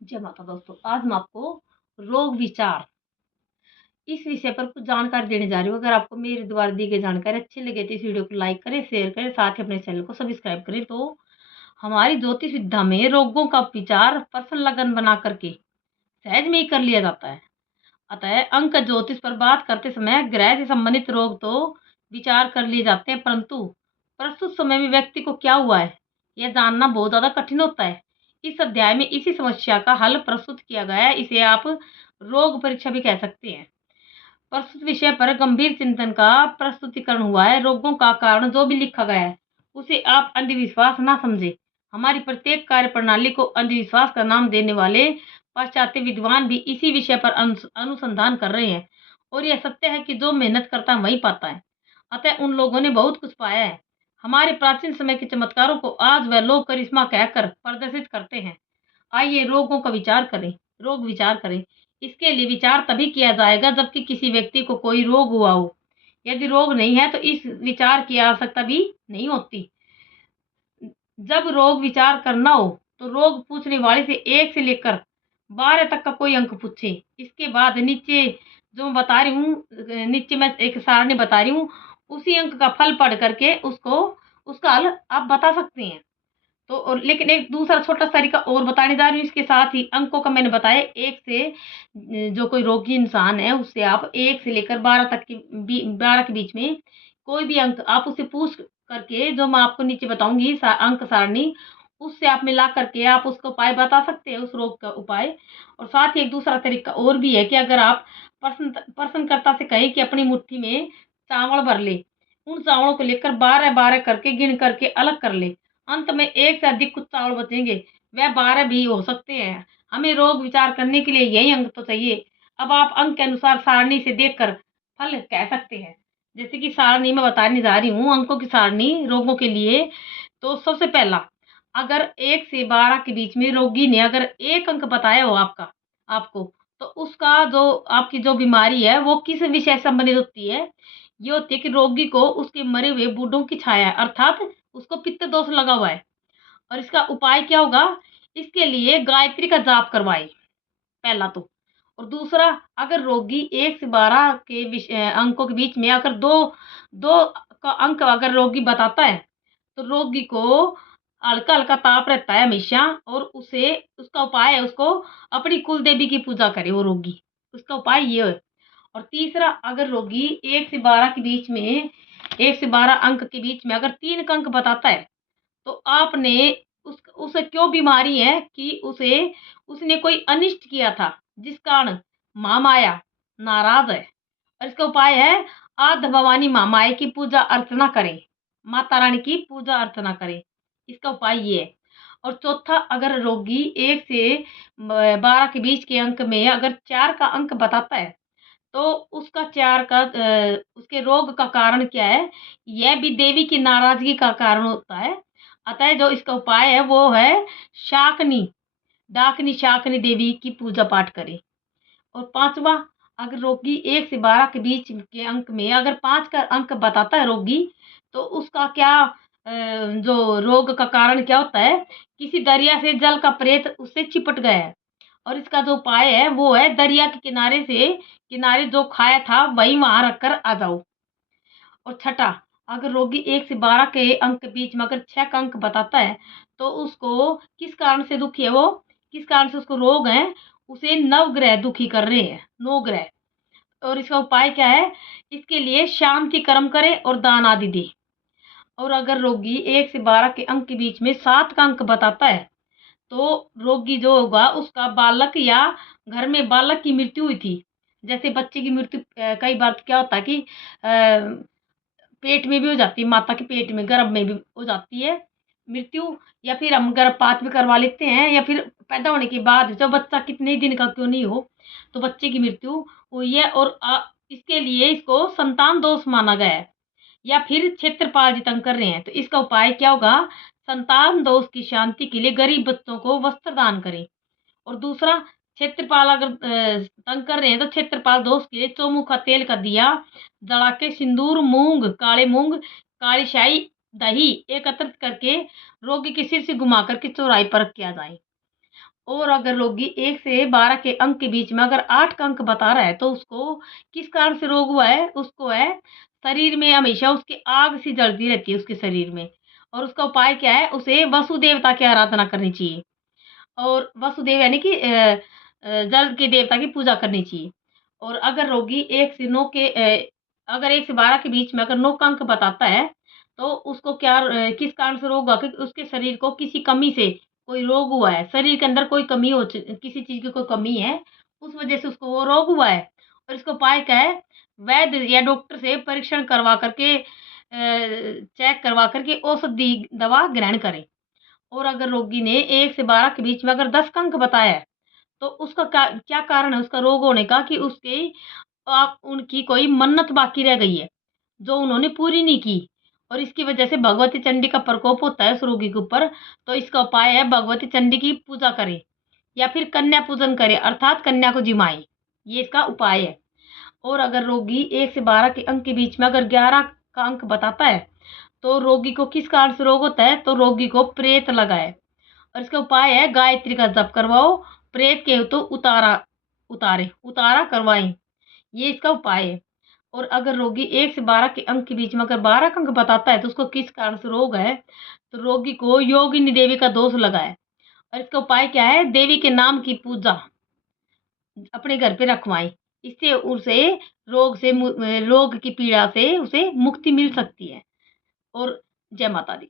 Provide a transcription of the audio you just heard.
जय माता दोस्तों, आज मैं आपको रोग विचार इस विषय पर कुछ जानकारी देने जा रही हूँ। अगर आपको मेरे द्वारा दी गई जानकारी अच्छी लगे तो इस वीडियो को लाइक करें, शेयर करें, साथ ही अपने चैनल को सब्सक्राइब करें। तो हमारी ज्योतिष विद्या में रोगों का विचार प्रश्न लगन बना करके सहज में ही कर लिया जाता है। अतः अंक ज्योतिष पर बात करते समय ग्रह से संबंधित रोग तो विचार कर लिए जाते हैं, परंतु प्रस्तुत समय में व्यक्ति को क्या हुआ है यह जानना बहुत ज्यादा कठिन होता है। इस अध्याय में इसी समस्या का हल प्रस्तुत किया गया है। इसे आप रोग परीक्षा भी कह सकते हैं। प्रस्तुत विषय पर गंभीर चिंतन का प्रस्तुतिकरण हुआ है। रोगों का कारण जो भी लिखा गया है उसे आप अंधविश्वास ना समझे। हमारी प्रत्येक कार्य प्रणाली को अंधविश्वास का नाम देने वाले पाश्चात्य विद्वान भी इसी विषय पर अनुसंधान कर रहे हैं, और यह सत्य है कि जो मेहनत करता है वही पाता है। अतः उन लोगों ने बहुत कुछ पाया है। हमारे प्राचीन समय के चमत्कारों को आज वह लोग करिश्मा कहकर प्रदर्शित करते हैं। आइए रोगों का विचार करें। रोग विचार करें। इसके लिए विचार तभी किया जाएगा जबकि किसी व्यक्ति को कोई रोग हुआ हो। यदि रोग नहीं है तो इस विचार की आवश्यकता भी नहीं होती। जब रोग विचार करना हो तो रोग पूछने वाले से 1 से लेकर 12 तक का कोई अंक पूछे। इसके बाद नीचे जो मैं बता रही हूँ, नीचे मैं एक सारणी बता रही हूँ, उसी अंक का फल पढ़ करके उसको उसका हल आप बता सकते हैं। तो और लेकिन एक दूसरा छोटा सा तरीका और बताने जा रही हूँ। इसके साथ ही अंकों का मैंने बताया 1 से जो कोई रोगी इंसान है उससे आप 1 से लेकर 12 तक की 12 के बीच में कोई भी अंक आप उससे पूछ करके, जो मैं आपको नीचे बताऊंगी अंक सारणी, उससे आप मिला करके आप उसका उपाय बता सकते हैं, उस रोग का उपाय। और साथ ही एक दूसरा तरीका और भी है कि अगर आप प्रश्नकर्ता से कहें कि अपनी मुट्ठी में चावल भर ले, उन चावलों को लेकर 12-12 करके गिन करके अलग कर ले, अंत में 1 से अधिक कुछ चावल बचेंगे, वह 12 भी हो सकते हैं। हमें रोग विचार करने के लिए यही अंक तो चाहिए। अब आप अंक के अनुसार सारणी से देखकर फल कह सकते हैं। जैसे कि सारणी में बताने जा रही हूँ, अंकों की सारणी रोगों के लिए। तो सबसे पहला, अगर 1 से 12 के बीच में रोगी ने अगर 1 अंक बताया हो आपको, तो उसका जो आपकी जो बीमारी है वो किस विषय से संबंधित होती है। ये होती है कि रोगी को उसके मरे हुए बूढ़ों की छाया है, अर्थात उसको पित्त दोष लगा हुआ है। और इसका उपाय क्या होगा? इसके लिए गायत्री का जाप करवाए, पहला तो। और दूसरा, अगर रोगी 1 से 12 के अंकों के बीच में अगर दो दो का अंक अगर रोगी बताता है, तो रोगी को हल्का हल्का ताप रहता है हमेशा, और उसे उसका उपाय है उसको अपनी कुल देवी की पूजा करे वो रोगी। उसका उपाय ये है। और तीसरा, अगर रोगी 1 से 12 के बीच में 1 से 12 अंक के बीच में अगर 3 का अंक बताता है, तो आपने उसे क्यों बीमारी है कि उसने कोई अनिष्ट किया था, जिस कारण महामाया नाराज है। और इसका उपाय है, आद्य भवानी महामाया की पूजा अर्चना करें, माता रानी की पूजा अर्चना करें। इसका उपाय ये है। और चौथा, अगर रोगी 1 से 12 के बीच के अंक में अगर 4 का अंक बताता है, तो उसका 4 का उसके रोग का कारण क्या है? यह भी देवी की नाराज़गी का कारण होता है। अतः जो इसका उपाय है वो है शाकनी, डाकिनी शाकनी देवी की पूजा पाठ करें। और 5वां, अगर रोगी 1 से 12 के बीच के अंक में अगर 5 का अंक बताता है रोगी, तो उसका क्या जो रोग का कारण क्या होता है? किसी दरिया से जल का प्रेत उससे चिपट गया है। और इसका जो उपाय है वो है, दरिया के किनारे जो खाया था वही वहां रखकर आ जाओ। और छठा, अगर रोगी 1 से 12 के अंक के बीच में अगर 6 का अंक बताता है, तो उसको किस कारण से दुखी है, वो किस कारण से उसको रोग है, उसे नवग्रह दुखी कर रहे हैं, 9 ग्रह। और इसका उपाय क्या है? इसके लिए शांति कर्म करे और दान आदि दे। और अगर रोगी 1 से 12 के अंक के बीच में 7 का अंक बताता है, तो रोगी जो होगा उसका बालक या घर में बालक की मृत्यु हुई थी। जैसे बच्चे की मृत्यु कई बार तो क्या होता है कि पेट में भी हो जाती है, माता के पेट में गर्भ में भी हो जाती है मृत्यु, या फिर हम गर्भपात भी करवा लेते हैं, या फिर पैदा होने के बाद जब बच्चा कितने ही दिन का क्यों नहीं हो, तो बच्चे की मृत्यु हुई है। और इसके लिए इसको संतान दोष माना गया है, या फिर क्षेत्रपाल जी तंग कर रहे हैं, तो इसका उपाय क्या होगा? संतान दोष की शांति के लिए गरीब बच्चों को वस्त्र दान करें। और दूसरा, क्षेत्रपाल अगर तंग कर रहे हैं तो क्षेत्रपाल दोष के लिए चौमुखा तेल का दिया जला के सिंदूर, मूंग, काले मूंग, काली शाही, दही एकत्रित करके रोगी के सिर से घुमा करके चौराहे पर किया जाए। और अगर रोगी 1 से 12 के अंक के बीच में अगर 8 का अंक बता रहा है तो उसको किस कारण से रोग हुआ है? उसको है शरीर में हमेशा उसकी आग सी जलती रहती है उसके शरीर में। और उसका उपाय क्या है? उसे वसुदेवता की आराधना करनी चाहिए। और वसुदेव यानी कि जल के देवता की पूजा करनी चाहिए। और अगर रोगी 1 से 9 के अगर 1 से 12 के बीच में अगर 9 का अंक बताता है, तो उसको क्या किस कारण से रोग हुआ? क्योंकि उसके शरीर को किसी कमी से कोई रोग हुआ है, शरीर के अंदर कोई कमी हो च किसी चीज़ की कोई कमी है, उस वजह से उसको वो रोग हुआ है। और इसका उपाय क्या है? वैद्य या डॉक्टर से परीक्षण करवा कर के चेक करवा कर के औषधि दवा ग्रहण करें। और अगर रोगी ने 1 से 12 के बीच में अगर 10 का अंक बताया है, तो उसका क्या कारण है उसका रोग होने का? कि उसके उनकी कोई मन्नत बाकी रह गई है, जो उन्होंने पूरी नहीं की। और इसकी वजह से भगवती चंडी का प्रकोप होता है उस रोगी के ऊपर। तो इसका उपाय है भगवती चंडी की पूजा करें या फिर कन्या पूजन करें, अर्थात कन्या को जिमाएँ। ये इसका उपाय है। और अगर रोगी 1 से 12 के अंक के बीच में अगर 11 का अंक बताता है, तो रोगी को किस कारण से रोग होता है? तो रोगी को प्रेत लगा है। और इसका उपाय है गायत्री का जप करवाओ, प्रेत के हो तो उतारा करवाएँ, ये इसका उपाय है। और अगर रोगी 1 से 12 के अंक के बीच में अगर 12 का अंक बताता है तो उसको किस कारण से रोग है? तो रोगी को योगिनी देवी का दोष लगा है। और इसका उपाय क्या है? देवी के नाम की पूजा अपने घर पे रखवाएँ। इससे उसे रोग की पीड़ा से उसे मुक्ति मिल सकती है। और जय माता दी।